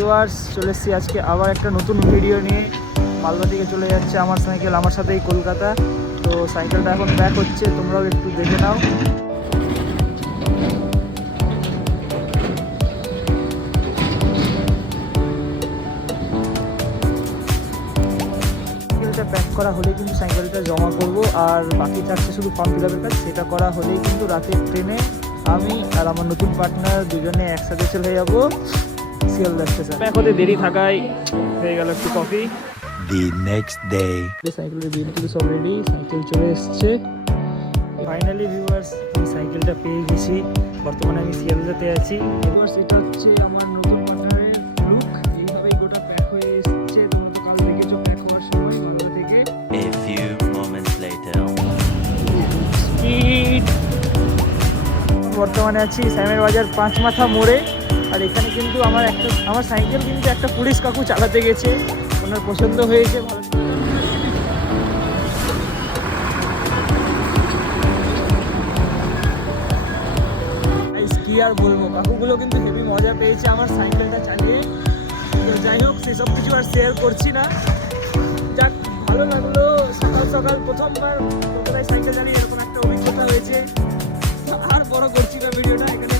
Viewers, চলে এসেছি আজকে আবার একটা নতুন ভিডিও নিয়ে। মালদা থেকে চলে যাচ্ছে আমার সাইকেল আমার সাথেই কলকাতা। তো সাইকেলটা এখন ব্যাক হচ্ছে, তোমরাও একটু দেখে নাও। সাইকেলটা ব্যাক করা হলেই কিন্তু সাইকেলটা জমা করব, আর বাকি চারটে শুধু ফর্ম ফিল আপের কাজ, সেটা করা হলেই কিন্তু রাতের ট্রেনে আমি আর আমার নতুন পার্টনার দুজনে একসাথে চলে যাবো শিয়ালদা স্টেশন। ব্যাক হতে দেরি থাকায় হয়ে গেল একটু কফি। The next day. সাইকেলের বিল টিল সব রেডি, সাইকেল চলে এসছে ফাইনালি। ভিউয়ার্স, আমি সাইকেলটা পেয়ে গেছি। বর্তমানে আমি শিয়ালদাতে আছি। ভিউয়ার্স, এটা হচ্ছে আমার নতুন পার্টনারের লুক। এইভাবেই গোটা প্যাক হয়ে এসছে। তোমরা তো কাল দেখেছো প্যাক হওয়ার সময় মালদা থেকে। A few moments later. Speed. বর্তমানে আছি শ্যামের বাজার পাঁচ মাথা মোড়ে। আর এখানে কিন্তু আমার সাইকেল কিন্তু একটা পুলিশ কাকু চালাতে গেছে, ওনার পছন্দ হয়েছে। ভালো কি আর বলবো, কাকুগুলো কিন্তু হেভি মজা পেয়েছে আমার সাইকেলটা চালিয়ে। তো যাই হোক, সেসব কিছু আর শেয়ার করছি না। যাক, ভালো লাগলো। সকাল সকাল প্রথমবার কলকাতায় সাইকেল চালিয়ে এরকম একটা অভিজ্ঞতা হয়েছে। আর বড় করছি না ভিডিওটা, এখানে